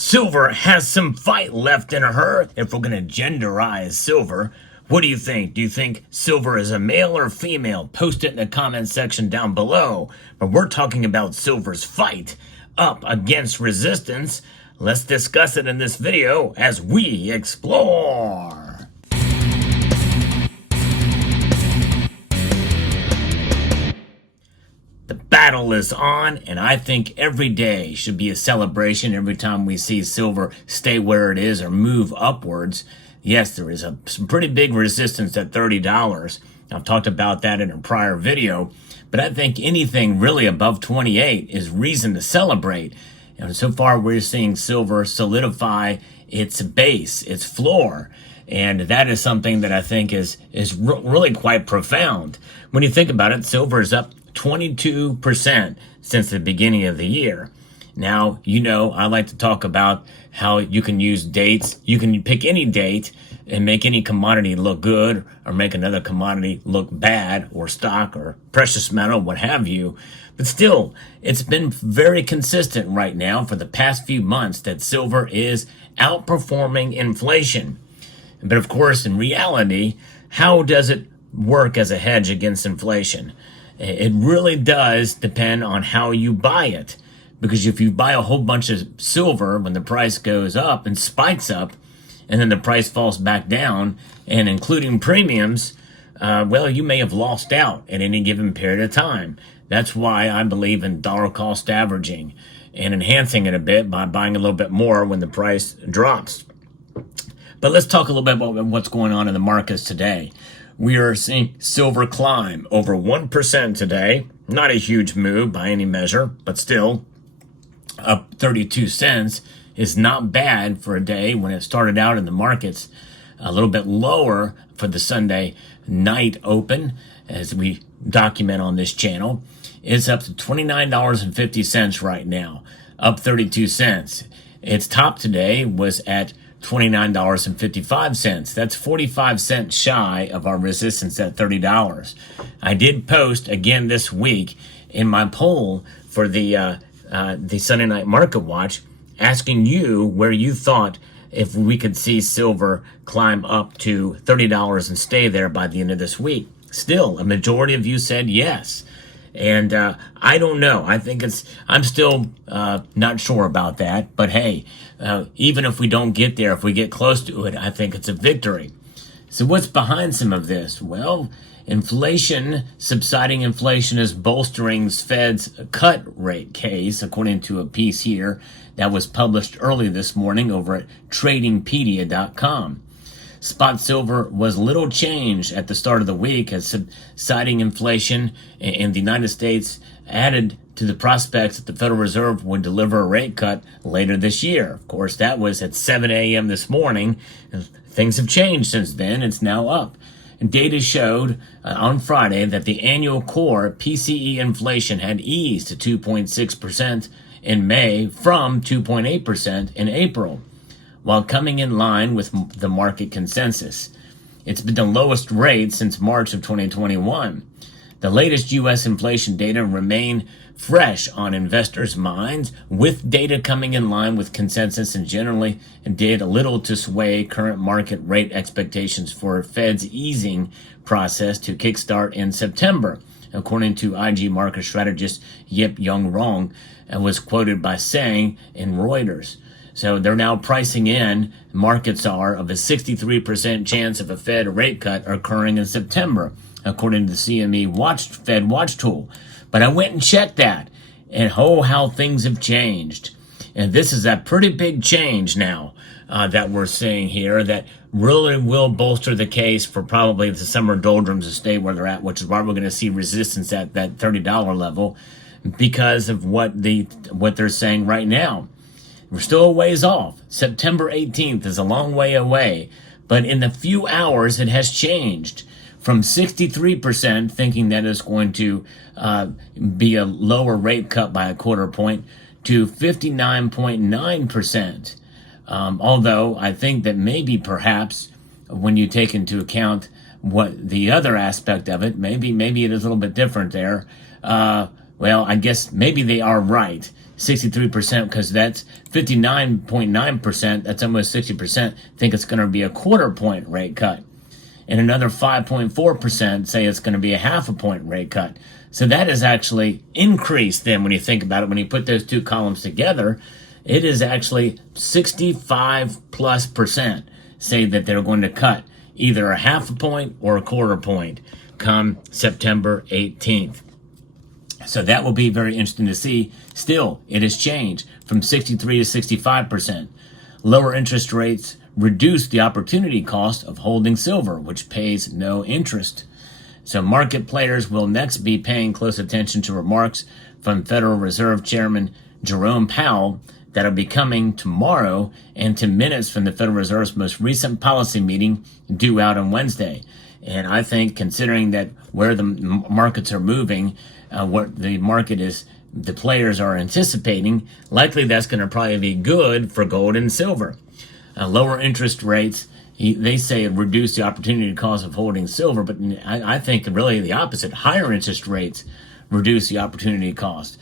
Silver has some fight left in her if we're going to genderize silver. What do you think? Do you think silver is a male or female? Post it in the comment section down below. But we're talking about silver's fight up against resistance. Let's discuss it in this video as we explore. The battle is on, and I think every day should be a celebration every time we see silver stay where it is or move upwards. Yes, there is some pretty big resistance at $30. I've talked about that in a prior video, but I think anything really above 28 is reason to celebrate. And so far, we're seeing silver solidify its base, its floor. And that is something that I think is really quite profound. When you think about it, silver is up 22% since the beginning of the year. Now, you know, I like to talk about how you can use dates. You can pick any date and make any commodity look good or make another commodity look bad, or stock or precious metal, what have you. But still, it's been very consistent right now for the past few months that silver is outperforming inflation. But of course, in reality, how does it work as a hedge against inflation? It really does depend on how you buy it. Because if you buy a whole bunch of silver when the price goes up and spikes up, and then the price falls back down, and including premiums, well, you may have lost out at any given period of time. That's why I believe in dollar cost averaging and enhancing it a bit by buying a little bit more when the price drops. But let's talk a little bit about what's going on in the markets today. We are seeing silver climb over 1% today. Not a huge move by any measure, but still up 32 cents is not bad for a day when it started out in the markets a little bit lower for the Sunday night open, as we document on this channel. It's up to $29.50 right now, up 32 cents. Its top today was at $29.55. That's 45 cents shy of our resistance at $30. I did post again this week in my poll for the Sunday Night Market Watch, asking you where you thought if we could see silver climb up to $30 and stay there by the end of this week. Still, a majority of you said yes. And I don't know. I'm still not sure about that. But hey, even if we don't get there, if we get close to it, I think it's a victory. So what's behind some of this? Well, inflation, subsiding inflation is bolstering Fed's cut rate case, according to a piece here that was published early this morning over at tradingpedia.com. Spot silver was little changed at the start of the week as subsiding inflation in the United States added to the prospects that the Federal Reserve would deliver a rate cut later this year. Of course, that was at 7 a.m. this morning. Things have changed since then. It's now up. And data showed on Friday that the annual core PCE inflation had eased to 2.6% in May from 2.8% in April, while coming in line with the market consensus. It's been the lowest rate since March of 2021. The latest U.S. inflation data remain fresh on investors' minds, with data coming in line with consensus and generally did little to sway current market rate expectations for Fed's easing process to kickstart in September, according to IG market strategist Yip Young Rong, and was quoted by saying in Reuters. So they're now pricing in, markets are, of a 63% chance of a Fed rate cut occurring in September, according to the CME Fed Watch tool. But I went and checked that, and oh, how things have changed. And this is a pretty big change now that we're seeing here that really will bolster the case for probably the summer doldrums to stay where they're at, which is why we're going to see resistance at that $30 level because of what they're saying right now. We're still a ways off. September 18th is a long way away, but in a few hours it has changed from 63% thinking that it's going to be a lower rate cut by a quarter point to 59.9%. Although I think that maybe perhaps when you take into account what the other aspect of it, maybe it is a little bit different there. Well, I guess maybe they are right. 63%, because that's 59.9%, that's almost 60%, think it's going to be a quarter point rate cut. And another 5.4% say it's going to be a half a point rate cut. So that is actually increased then when you think about it. When you put those two columns together, it is actually 65+% say that they're going to cut either a half a point or a quarter point come September 18th. So that will be very interesting to see. Still, it has changed from 63 to 65%. Lower interest rates reduce the opportunity cost of holding silver, which pays no interest. So market players will next be paying close attention to remarks from Federal Reserve Chairman Jerome Powell that will be coming tomorrow, and to minutes from the Federal Reserve's most recent policy meeting due out on Wednesday. And I think, considering that where the markets are moving, what the market is, the players are anticipating, likely that's going to probably be good for gold and silver. Lower interest rates, they say, reduce the opportunity cost of holding silver, but I think really the opposite. Higher interest rates reduce the opportunity cost.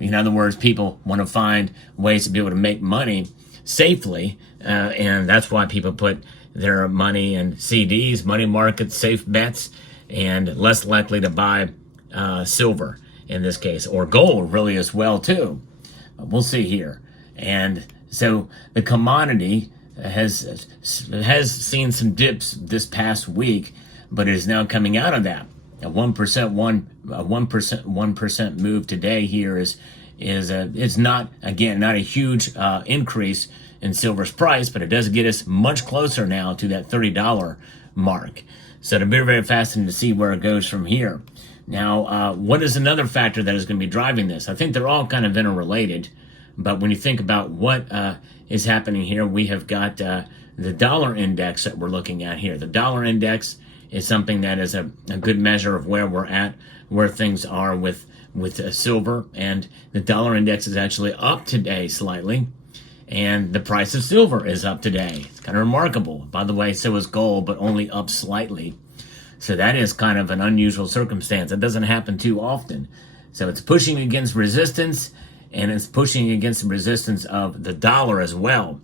In other words, people want to find ways to be able to make money safely, and that's why people put their money in CDs, money markets, safe bets, and less likely to buy silver in this case, or gold really as well too. We'll see here. And so the commodity has seen some dips this past week, but it is now coming out of that. A 1% move today here is it's not, again, not a huge increase in silver's price, but it does get us much closer now to that $30 mark. So it'll be very fascinating to see where it goes from here. Now, what is another factor that is going to be driving this? I think they're all kind of interrelated, but when you think about what is happening here, we have got the dollar index that we're looking at here. The dollar index is something that is a good measure of where we're at, where things are with silver, and the dollar index is actually up today slightly, and the price of silver is up today. It's kind of remarkable. By the way, so is gold, but only up slightly. So that is kind of an unusual circumstance. It doesn't happen too often. So it's pushing against resistance, and it's pushing against the resistance of the dollar as well.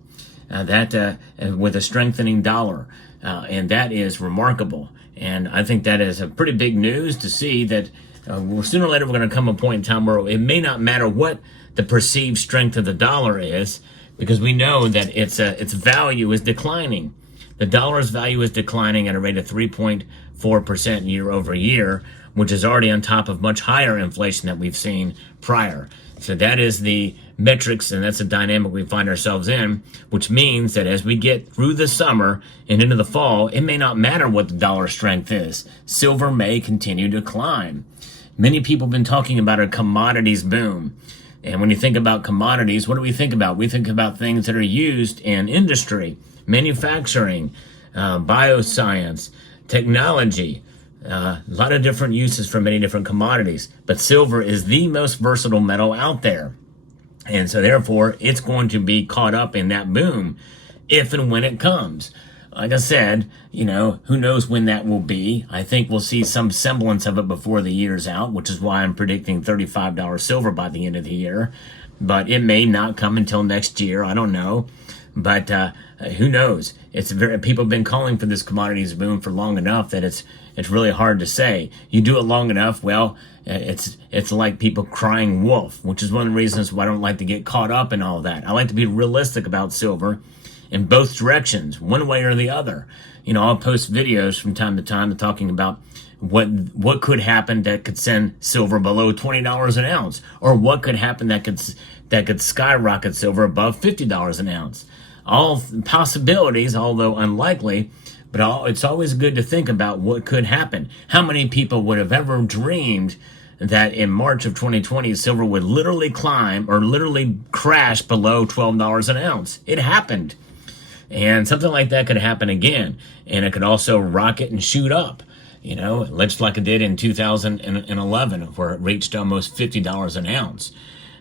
With a strengthening dollar, and that is remarkable. And I think that is a pretty big news to see that sooner or later we're going to come a point in time where it may not matter what the perceived strength of the dollar is, because we know that its value is declining. The dollar's value is declining at a rate of 3.4% year over year, which is already on top of much higher inflation that we've seen prior. So that is the metrics, and that's the dynamic we find ourselves in, which means that as we get through the summer and into the fall, it may not matter what the dollar strength is. Silver may continue to climb. Many people have been talking about a commodities boom. And when you think about commodities, what do we think about? We think about things that are used in industry, manufacturing, bioscience, technology, a lot of different uses for many different commodities. But silver is the most versatile metal out there. And so therefore, it's going to be caught up in that boom if and when it comes. Like I said, who knows when that will be. I think we'll see some semblance of it before the year's out, which is why I'm predicting $35 silver by the end of the year. But it may not come until next year. I don't know. But who knows? People have been calling for this commodities boom for long enough that it's really hard to say. You do it long enough, well, it's like people crying wolf, which is one of the reasons why I don't like to get caught up in all that. I like to be realistic about silver in both directions, one way or the other. I'll post videos from time to time talking about what could happen that could send silver below $20 an ounce, or what could happen that could skyrocket silver above $50 an ounce. All possibilities, although unlikely, but it's always good to think about what could happen. How many people would have ever dreamed that in March of 2020, silver would literally climb or literally crash below $12 an ounce? It happened. And something like that could happen again. And it could also rocket and shoot up, just like it did in 2011, where it reached almost $50 an ounce.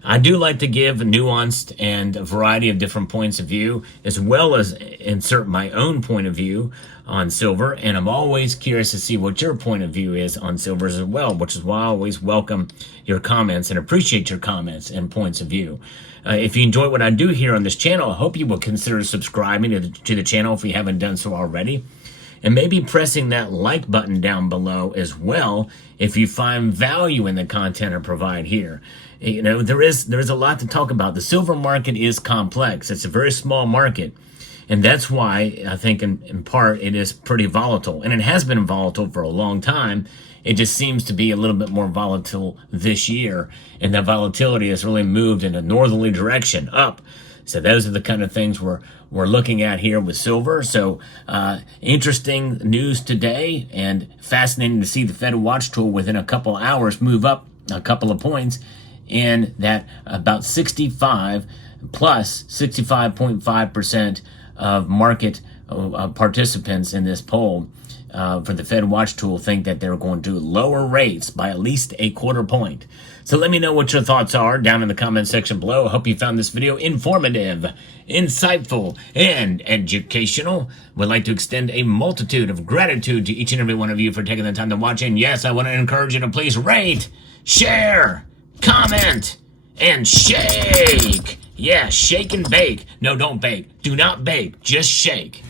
I do like to give nuanced and a variety of different points of view, as well as insert my own point of view on silver. And I'm always curious to see what your point of view is on silver as well, which is why I always welcome your comments and appreciate your comments and points of view. If you enjoy what I do here on this channel, I hope you will consider subscribing to the channel if you haven't done so already. And maybe pressing that like button down below as well if you find value in the content I provide here. You know, there is a lot to talk about. The silver market is complex. It's a very small market. And that's why I think in part it is pretty volatile. And it has been volatile for a long time. It just seems to be a little bit more volatile this year. And that volatility has really moved in a northerly direction, up. So those are the kind of things we're looking at here with silver. So interesting news today, and fascinating to see the Fed Watch tool within a couple hours move up a couple of points, and that about 65.5% of market participants in this poll for the Fed Watch tool think that they're going to lower rates by at least a quarter point. So let me know what your thoughts are down in the comment section below. I hope you found this video informative, insightful, and educational. Would like to extend a multitude of gratitude to each and every one of you for taking the time to watch. And yes, I want to encourage you to please rate, share, comment, and shake. Yeah, shake and bake. No, don't bake. Do not bake. Just shake.